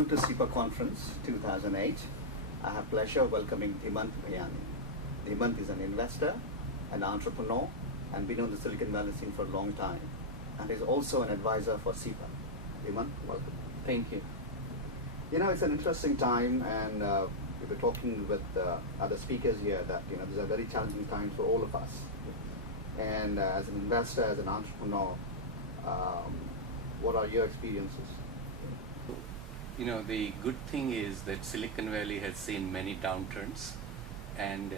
Welcome to SIPA Conference 2008. I have pleasure welcoming Dhimanth Bhayani. Dhimanth is an investor, an entrepreneur, and been on the Silicon Valley scene for a long time, and is also an advisor for SIPA. Dhimanth, welcome. Thank you. You know, it's an interesting time, and we were talking with other speakers here that these are very challenging times for all of us. And as an investor, as an entrepreneur, what are your experiences? You know, the good thing is that Silicon Valley has seen many downturns, and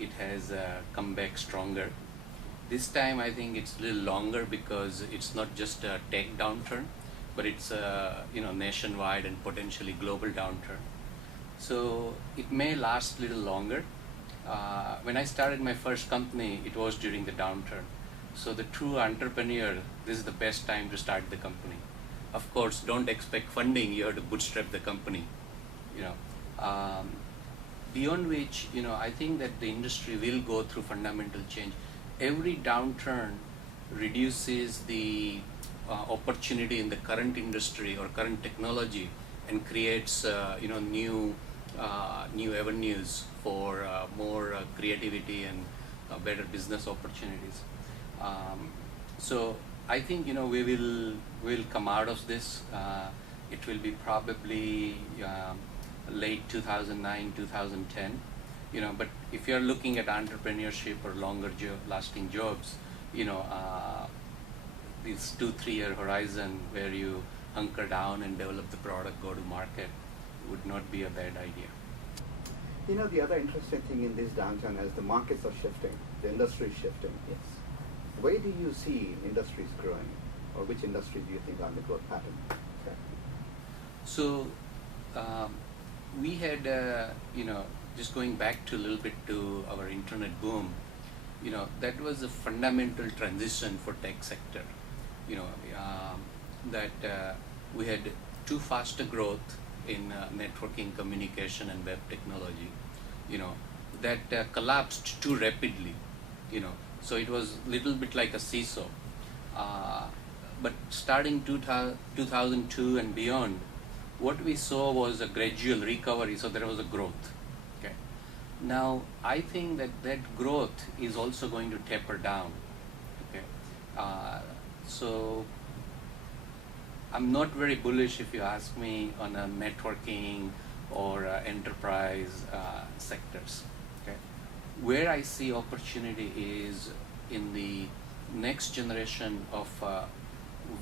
it has come back stronger. This time I think it's a little longer because it's not just a tech downturn, but it's a nationwide and potentially global downturn. So it may last a little longer. When I started my first company, it was during the downturn. So the true entrepreneur, this is the best time to start the company. Of course, don't expect funding, you have to bootstrap the company. Beyond which, I think that the industry will go through fundamental change. Every downturn reduces the opportunity in the current industry or current technology and creates new avenues for more creativity and better business opportunities. So I think we will come out of this. It will be probably late 2009, 2010. But if you're looking at entrepreneurship or longer lasting jobs, this 2-3 year horizon where you hunker down and develop the product, go to market, would not be a bad idea. The other interesting thing in this downturn is the markets are shifting, the industry is shifting. Yes. Where do you see industries growing, or which industries do you think are in the growth pattern? Okay. So we had, just going back to a little bit to our internet boom, that was a fundamental transition for tech sector. That we had too fast a growth in networking, communication, and web technology. That collapsed too rapidly. So it was a little bit like a seesaw. But starting 2002 and beyond, what we saw was a gradual recovery, so there was a growth. Okay. Now, I think that growth is also going to taper down. Okay. So I'm not very bullish, if you ask me, on a networking or enterprise sectors. Okay. Where I see opportunity is in the next generation of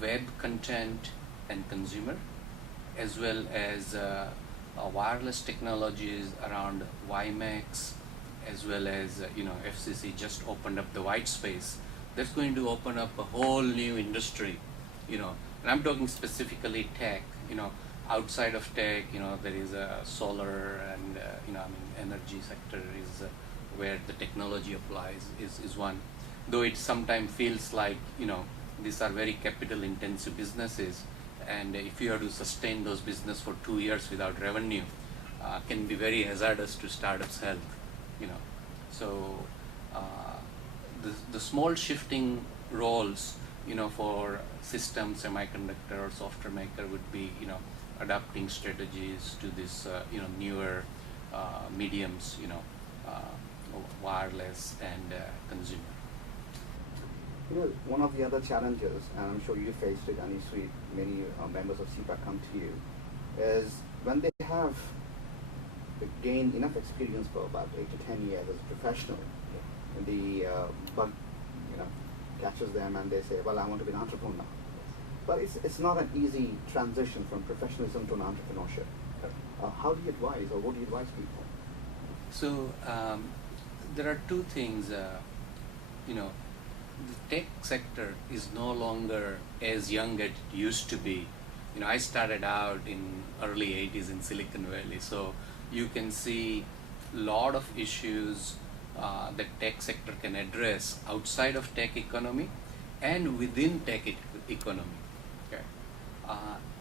web content and consumer, as well as wireless technologies around WiMAX, as well as FCC just opened up the white space. That's going to open up a whole new industry. And I'm talking specifically tech. Outside of tech, there is a solar and energy sector is where the technology applies is one. Though it sometimes feels like these are very capital intensive businesses, and if you have to sustain those business for 2 years without revenue, can be very hazardous to startups' health. So the small shifting roles for system, semiconductor, or software maker would be adapting strategies to this newer mediums, wireless and consumer. One of the other challenges, and I'm sure you faced it, and you see many members of SIPA come to you, is when they have gained enough experience for about 8 to 10 years as a professional, and the bug catches them and they say, well, I want to be an entrepreneur. But it's not an easy transition from professionalism to an entrepreneurship. How do you advise, or what do you advise people? So there are two things. The tech sector is no longer as young as it used to be. I started out in early 80s in Silicon Valley, so you can see a lot of issues that tech sector can address outside of tech economy and within tech economy. Okay.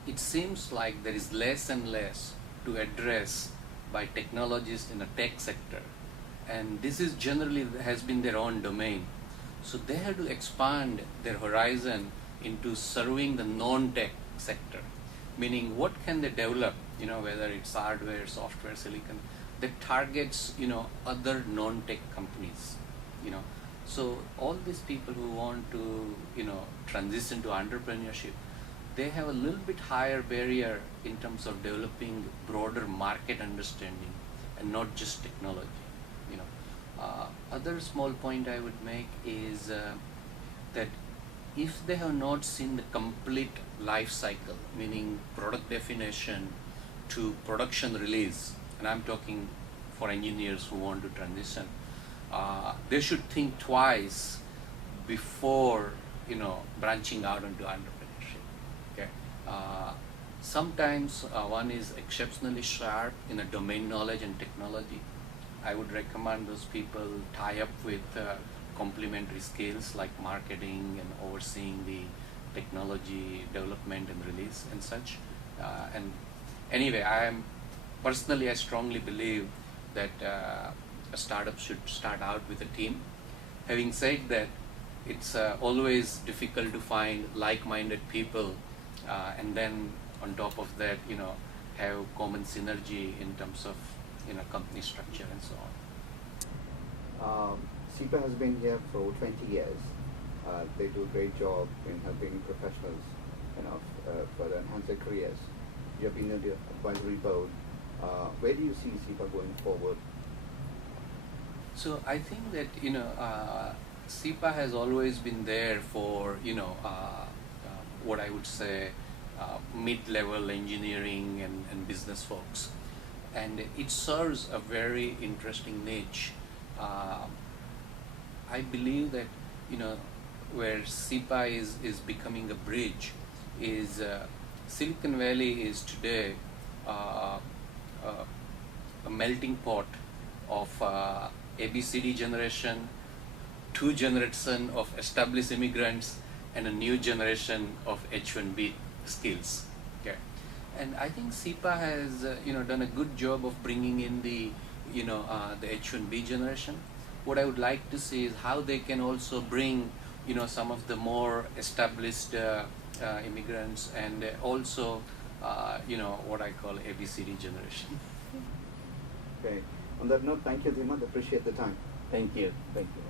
It seems like there is less and less to address by technologists in the tech sector, and this is generally has been their own domain. So they have to expand their horizon into serving the non-tech sector. meaning what can they develop, whether it's hardware, software, silicon, that targets, other non-tech companies, So all these people who want to, transition to entrepreneurship, they have a little bit higher barrier in terms of developing broader market understanding and not just technology, Other small point I would make is that if they have not seen the complete life cycle, meaning product definition to production release, and I'm talking for engineers who want to transition, they should think twice before branching out into entrepreneurship. Okay, sometimes one is exceptionally sharp in a domain knowledge and technology. I would recommend those people tie up with complementary skills like marketing and overseeing the technology development and release and such. And anyway, I strongly believe that a startup should start out with a team. Having said that, it's always difficult to find like-minded people, and then on top of that, have common synergy in terms of company structure and so on. SIPA has been here for over 20 years. They do a great job in helping professionals, further enhance their careers. You have been in the advisory board. Where do you see SIPA going forward? So I think that SIPA has always been there for what I would say mid-level engineering and business folks, and it serves a very interesting niche. I believe that where SIPA is becoming a bridge is Silicon Valley is today a melting pot of ABCD generation, two generation of established immigrants, and a new generation of H1B skills. Okay, and I think SIPA has done a good job of bringing in the the H1B generation. What I would like to see is how they can also bring some of the more established immigrants, and also what I call ABCD generation. Okay. On that note, thank you, Dhimanth. Appreciate the time. Thank you. Thank you.